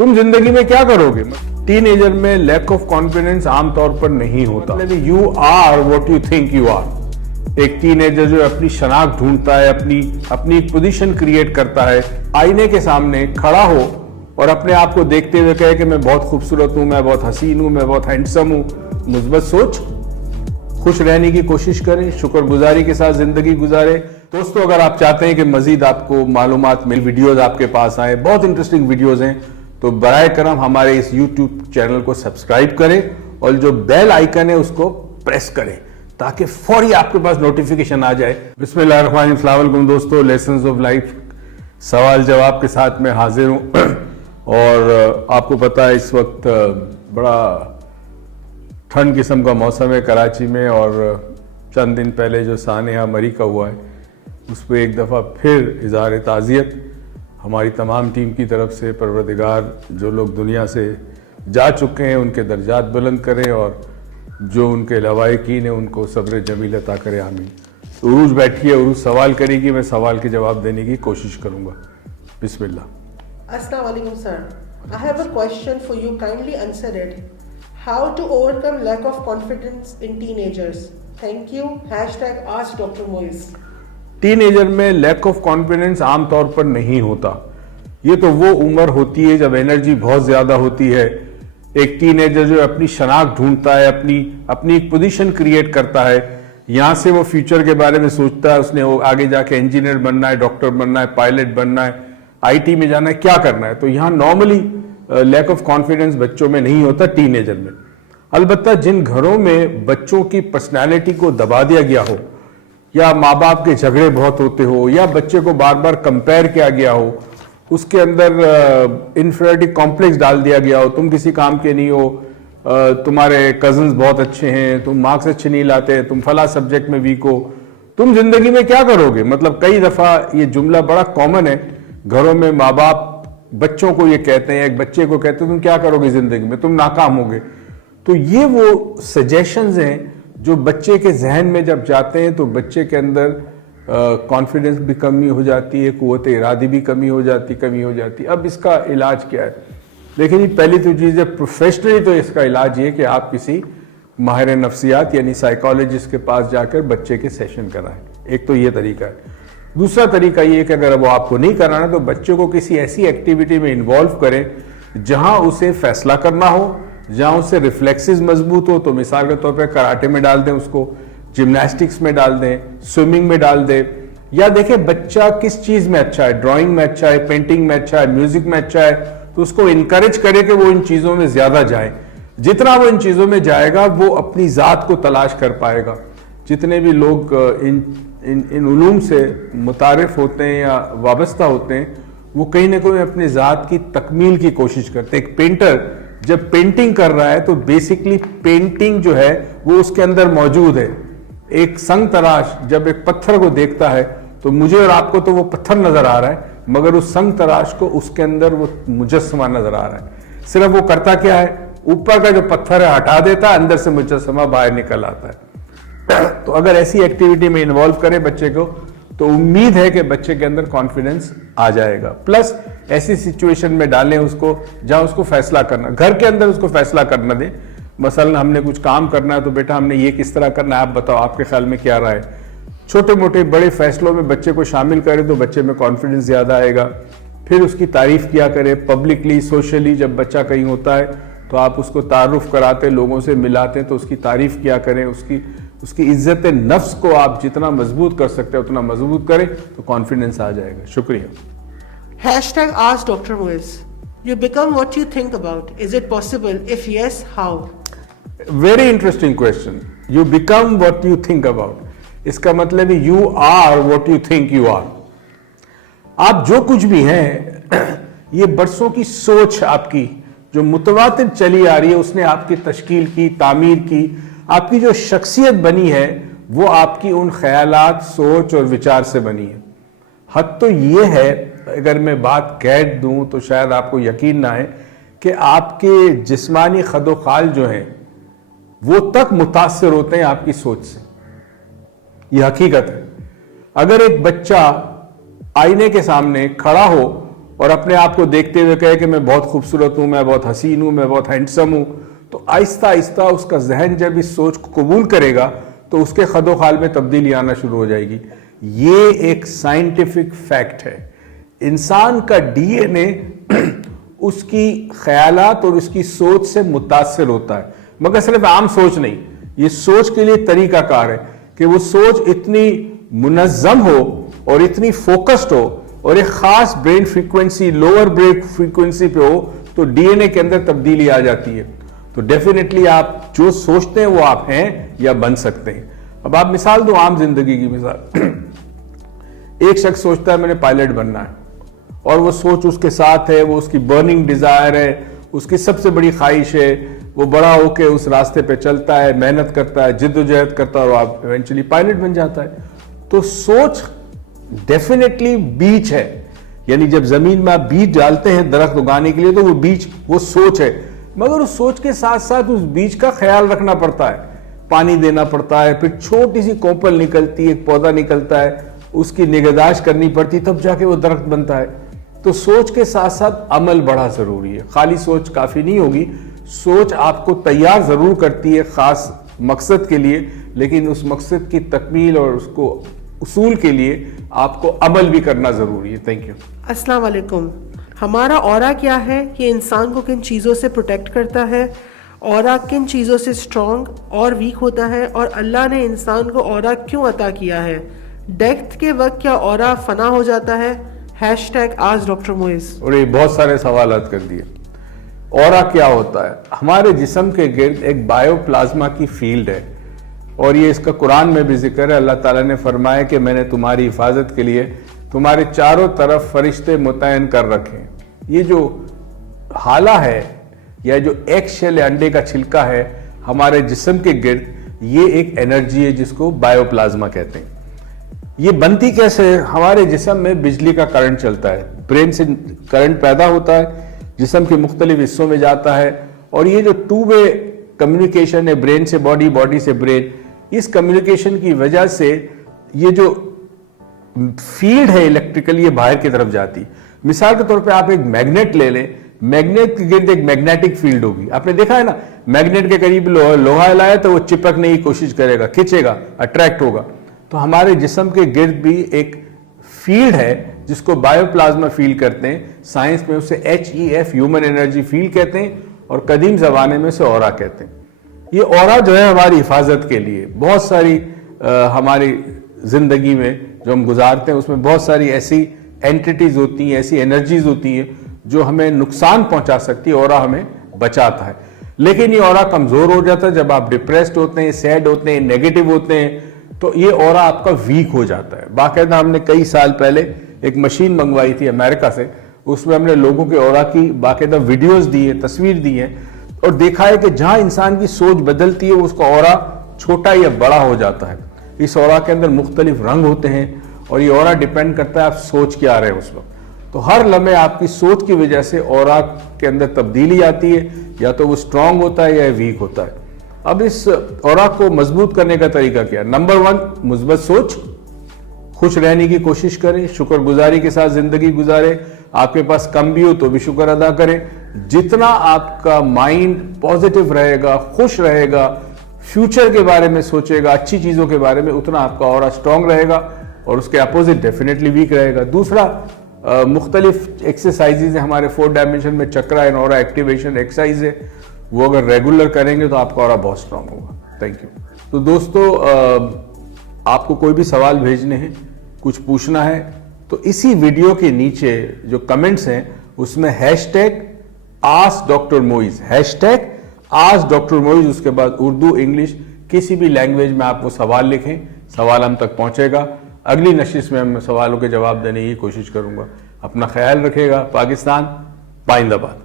तुम जिंदगी में क्या करोगे? टीनेजर में लैक ऑफ कॉन्फिडेंस आमतौर पर नहीं होता। You are what you think you are. एक टीनेजर जो अपनी शनाख्त ढूंढता है, अपनी एक पोजीशन क्रिएट करता है, आईने के सामने खड़ा हो और अपने आप को देखते हुए कहे कि मैं बहुत खूबसूरत हूं, मैं बहुत हसीन हूं, मैं बहुत हैंडसम हूं। मुस्बत सोच, खुश रहने की कोशिश करें, शुक्रगुजारी के साथ जिंदगी गुजारे। दोस्तों, अगर आप चाहते हैं कि मजीद आपको मालूमात मिल, वीडियोस आपके पास आए, बहुत इंटरेस्टिंग वीडियोस हैं, तो बराए करम हमारे इस यूट्यूब चैनल को सब्सक्राइब करें और जो बेल आइकन है उसको प्रेस करें ताकि फौरी आपके पास नोटिफिकेशन आ जाए। बिस्मिल्लाहिर्रहमानिर्रहीम, अस्सलाम वालेकुम दोस्तों, लेसन्स ऑफ लाइफ सवाल जवाब के साथ मैं हाजिर हूं। और आपको पता है इस वक्त बड़ा ठंड किस्म का मौसम है कराची में, और चंद दिन पहले जो सानेहा मरी का हुआ है उस पर एक दफ़ा फिर इज़हार ताज़ियत हमारी तमाम टीम की तरफ से। परवरदिगार जो लोग दुनिया से जा चुके हैं उनके दर्जात बुलंद करें और जो उनके लवाहिकीन हैं उनको सब्र जमील अता करे, आमीन। तो उरूज बैठिए, उरूज सवाल करेगी, मैं सवाल के जवाब देने की कोशिश करूँगा। बिस्मिल्लाह। Assalamu alaikum sir. I have a question for you. Kindly answer it. How to overcome lack of confidence in teenagers? Thank you. #ask Dr. Moise. Teenager में लैक ऑफ कॉन्फिडेंस आमतौर पर नहीं होता। ये तो वो उम्र होती है जब एनर्जी बहुत ज्यादा होती है। एक टीनेजर जो अपनी शनाख्त ढूंढता है, अपनी एक पोजीशन क्रिएट करता है, यहां से वो फ्यूचर के बारे में सोचता है, उसने आगे जाके इंजीनियर बनना है, डॉक्टर बनना है, पायलट बनना है, आईटी में जाना है, क्या करना है। तो यहाँ नॉर्मली लैक ऑफ कॉन्फिडेंस बच्चों में नहीं होता, टीनेजर में। अलबत्ता जिन घरों में बच्चों की पर्सनैलिटी को दबा दिया गया हो, या माँ बाप के झगड़े बहुत होते हो, या बच्चे को बार बार कंपेयर किया गया हो, उसके अंदर इन्फीरियरिटी कॉम्प्लेक्स डाल दिया गया हो, तुम किसी काम के नहीं हो, तुम्हारे कजन्स बहुत अच्छे हैं, तुम मार्क्स अच्छे नहीं लाते, तुम फला सब्जेक्ट में वीक हो, तुम जिंदगी में क्या करोगे? मतलब कई दफा ये जुमला बड़ा कॉमन है घरों में। माँ बाप बच्चों को ये कहते हैं, एक बच्चे को कहते हैं तुम क्या करोगे जिंदगी में, तुम नाकाम होगे। तो ये वो सजेशंस हैं जो बच्चे के जहन में जब जाते हैं तो बच्चे के अंदर कॉन्फिडेंस भी कमी हो जाती है, कुव्वत इरादी भी कमी हो जाती। अब इसका इलाज क्या है? देखिए जी, पहली तो चीज़ है प्रोफेशनली तो इसका इलाज ये कि आप किसी माहिर नफ्सियात यानी साइकोलॉजिस्ट के पास जाकर बच्चे के सेशन कराएं। एक तो ये तरीका है। दूसरा तरीका ये कि अगर वो आपको नहीं कराना तो बच्चे को किसी ऐसी एक्टिविटी में इन्वॉल्व करें जहां उसे फैसला करना हो, जहां उससे रिफ्लेक्सेस मजबूत हो। तो मिसाल के तौर पे कराटे में डाल दें उसको, जिम्नास्टिक्स में डाल दें, स्विमिंग में डाल दें, या देखें बच्चा किस चीज में अच्छा है, ड्राइंग में अच्छा है, पेंटिंग में अच्छा है, म्यूजिक में अच्छा है, तो उसको इनकरेज करें कि वो इन चीजों में ज्यादा जाए। जितना वो इन चीजों में जाएगा वो अपनी जात को तलाश कर पाएगा। जितने भी लोग इन उलूम से मुतारिफ होते हैं या वाबस्ता होते हैं वो कहीं ना कहीं अपनी जात की तकमील की कोशिश करते हैं। एक पेंटर जब पेंटिंग कर रहा है तो बेसिकली पेंटिंग जो है वो उसके अंदर मौजूद है। एक संग तराश जब एक पत्थर को देखता है तो मुझे और आपको तो वो पत्थर नजर आ रहा है, मगर उस संग तराश को उसके अंदर वो मुजस्समा नजर आ रहा है। सिर्फ वो करता क्या है, ऊपर का जो पत्थर है हटा देता है, अंदर से मुजस्समा बाहर निकल आता है। तो अगर ऐसी एक्टिविटी में इन्वॉल्व करें बच्चे को तो उम्मीद है कि बच्चे के अंदर कॉन्फिडेंस आ जाएगा। प्लस ऐसी सिचुएशन में डालें उसको जहां उसको फैसला करना, घर के अंदर उसको फैसला करना दें। मसलन हमने कुछ काम करना है तो बेटा हमने ये किस तरह करना है, आप बताओ आपके ख्याल में क्या राय है। छोटे मोटे बड़े फैसलों में बच्चे को शामिल करें तो बच्चे में कॉन्फिडेंस ज्यादा आएगा। फिर उसकी तारीफ किया करें पब्लिकली, सोशली। जब बच्चा कहीं होता है तो आप उसको तारुफ कराते, लोगों से मिलाते हैं तो उसकी तारीफ किया करें। उसकी इज्जत नफ्स को आप जितना मजबूत कर सकते हैं उतना मजबूत करें तो कॉन्फिडेंस आ जाएगा। शुक्रिया। #ask Dr. Moise. You become what you think about. Is it possible? If yes, how? Very interesting question. You become what you think about, इसका मतलब है you are what you think you are. आप जो कुछ भी हैं ये बरसों की सोच आपकी जो मुतवातिर चली आ रही है उसने आपकी तश्कील की, तामीर की। आपकी जो शख्सियत बनी है वो आपकी उन ख्यालात, सोच और विचार से बनी है। हद तो ये है, अगर मैं बात कह दूं तो शायद आपको यकीन ना है कि आपके जिस्मानी खदोखाल जो हैं वो तक मुतासिर होते हैं आपकी सोच से। यह हकीकत है। अगर एक बच्चा आईने के सामने खड़ा हो اور اپنے آپ کو دیکھتے ہوئے کہے کہ میں بہت خوبصورت ہوں, میں بہت حسین ہوں, میں بہت ہینڈسم ہوں, تو آہستہ آہستہ اس کا ذہن جب اس سوچ کو قبول کرے گا تو اس کے خد و خال میں تبدیلی آنا شروع ہو جائے گی. یہ ایک سائنٹیفک فیکٹ ہے. انسان کا ڈی این اے اس کی خیالات اور اس کی سوچ سے متاثر ہوتا ہے, مگر صرف عام سوچ نہیں, یہ سوچ کے لیے طریقہ کار ہے کہ وہ سوچ اتنی منظم ہو اور اتنی فوکسڈ ہو اور ایک خاص brain frequency, lower brain frequency پہ ہو تو ڈی این اے کے اندر تبدیلی آ جاتی ہے. تو ڈیفینیٹلی آپ جو سوچتے ہیں وہ آپ ہیں یا بن سکتے ہیں. اب آپ مثال دو, عام زندگی کی مثال. ایک شخص سوچتا ہے میں نے پائلٹ بننا ہے, اور وہ سوچ اس کے ساتھ ہے, وہ اس کی برننگ ڈیزائر ہے, اس کی سب سے بڑی خواہش ہے, وہ بڑا ہو کے اس راستے پہ چلتا ہے, محنت کرتا ہے, جد و جہد کرتا ہے, اور آپ ایونچولی پائلٹ بن جاتا ہے. تو سوچ ڈیفینیٹلی بیج ہے, یعنی جب زمین میں آپ بیج ڈالتے ہیں درخت اگانے کے لیے تو وہ بیج وہ سوچ ہے, مگر اس سوچ کے ساتھ ساتھ اس بیج کا خیال رکھنا پڑتا ہے, پانی دینا پڑتا ہے, پھر چھوٹی سی کوپل نکلتی ہے, ایک پودا نکلتا ہے, اس کی نگہداشت کرنی پڑتی, تب جا کے وہ درخت بنتا ہے. تو سوچ کے ساتھ ساتھ عمل بڑا ضروری ہے. خالی سوچ کافی نہیں ہوگی, سوچ آپ کو تیار ضرور کرتی ہے خاص مقصد کے لیے, لیکن اس مقصد کی تکمیل اور اس کو اصول کے لیے آپ کو عمل بھی کرنا ضروری ہے. Thank you. السلام علیکم. ہمارا اورا کیا ہے, یہ انسان کو کن چیزوں سے پروٹیکٹ کرتا ہے, اورا کن چیزوں سے اسٹرانگ اور ویک ہوتا ہے, اور اللہ نے انسان کو اورا کیوں عطا کیا ہے, ڈیتھ کے وقت کیا اورا فنا ہو جاتا ہے, #آج ڈاکٹر موئز. اور یہ بہت سارے سوالات کر دیے. اورا کیا ہوتا ہے؟ ہمارے جسم کے گرد ایک بائیو پلازما کی فیلڈ ہے, اور یہ اس کا قرآن میں بھی ذکر ہے. اللہ تعالیٰ نے فرمایا کہ میں نے تمہاری حفاظت کے لیے تمہارے چاروں طرف فرشتے متعین کر رکھے ہیں. یہ جو ہالہ ہے یا جو ایگ شیل یا انڈے کا چھلکا ہے ہمارے جسم کے گرد, یہ ایک انرجی ہے جس کو بائیو پلازما کہتے ہیں. یہ بنتی کیسے ہے؟ ہمارے جسم میں بجلی کا کرنٹ چلتا ہے, برین سے کرنٹ پیدا ہوتا ہے, جسم کے مختلف حصوں میں جاتا ہے, اور یہ جو ٹو وے کمیونیکیشن ہے برین سے باڈی, باڈی سے برین, اس کمیونیکیشن کی وجہ سے یہ جو فیلڈ ہے الیکٹریکل یہ باہر کی طرف جاتی. مثال کے طور پہ آپ ایک میگنیٹ لے لیں, میگنیٹ کے گرد ایک میگنیٹک فیلڈ ہوگی. آپ نے دیکھا ہے نا, میگنیٹ کے قریب لوہا لایا تو وہ چپکنے کی کوشش کرے گا, کھینچے گا, اٹریکٹ ہوگا. تو ہمارے جسم کے گرد بھی ایک فیلڈ ہے جس کو بائیو پلازما فیلڈ کرتے ہیں. سائنس میں اسے HEF ہیومن انرجی فیلڈ کہتے ہیں, اور قدیم زمانے میں اسے اورا کہتے ہیں. یہ اورا جو ہے ہماری حفاظت کے لیے, بہت ساری ہماری زندگی میں جو ہم گزارتے ہیں اس میں بہت ساری ایسی اینٹیٹیز ہوتی ہیں, ایسی انرجیز ہوتی ہیں جو ہمیں نقصان پہنچا سکتی ہے. اورا ہمیں بچاتا ہے, لیکن یہ اورا کمزور ہو جاتا ہے جب آپ ڈپریسڈ ہوتے ہیں, سیڈ ہوتے ہیں, نیگیٹو ہوتے ہیں, تو یہ اورا آپ کا ویک ہو جاتا ہے. باقاعدہ ہم نے کئی سال پہلے ایک مشین منگوائی تھی امریکہ سے, اس میں ہم نے لوگوں کے اورا کی باقاعدہ ویڈیوز دی ہیں, تصویر دی ہیں, اور دیکھا ہے کہ جہاں انسان کی سوچ بدلتی ہے اس کا اورا چھوٹا یا بڑا ہو جاتا ہے. اس اورا کے اندر مختلف رنگ ہوتے ہیں, اور یہ اورا ڈیپینڈ کرتا ہے آپ سوچ کیا رہے ہیں اس وقت. تو ہر لمحے آپ کی سوچ کی وجہ سے اورا کے اندر تبدیلی آتی ہے, یا تو وہ اسٹرانگ ہوتا ہے یا ویک ہوتا ہے. اب اس اورا کو مضبوط کرنے کا طریقہ کیا؟ نمبر 1, مثبت سوچ, خوش رہنے کی کوشش کریں, شکر گزاری کے ساتھ زندگی گزاریں. آپ کے پاس کم بھی ہو تو بھی شکر ادا کریں. جتنا آپ کا مائنڈ پازیٹیو رہے گا, خوش رہے گا, فیوچر کے بارے میں سوچے گا, اچھی چیزوں کے بارے میں, اتنا آپ کا اورا اسٹرانگ رہے گا, اور اس کے اپوزٹ ڈیفینیٹلی ویک رہے گا. دوسرا, مختلف ایکسرسائزز ہیں ہمارے 4 ڈائمینشن میں, چکرا اینڈ اورا ایکٹیویشن ایکسرسائز ہے, وہ اگر ریگولر کریں گے تو آپ کا اورا بہت اسٹرانگ ہوگا. Thank you. تو دوستو, آپ کو کوئی بھی سوال بھیجنے ہیں, کچھ پوچھنا ہے, تو اسی ویڈیو کے نیچے جو کمنٹس ہیں اس میں #Ask Dr. Moiz, #Ask Dr. Moiz, اس کے بعد اردو, انگلش, کسی بھی لینگویج میں آپ وہ سوال لکھیں, سوال ہم تک پہنچے گا. اگلی نشست میں ہم سوالوں کے جواب دینے کی کوشش کروں گا. اپنا خیال رکھے گا. پاکستان پائندہ باد.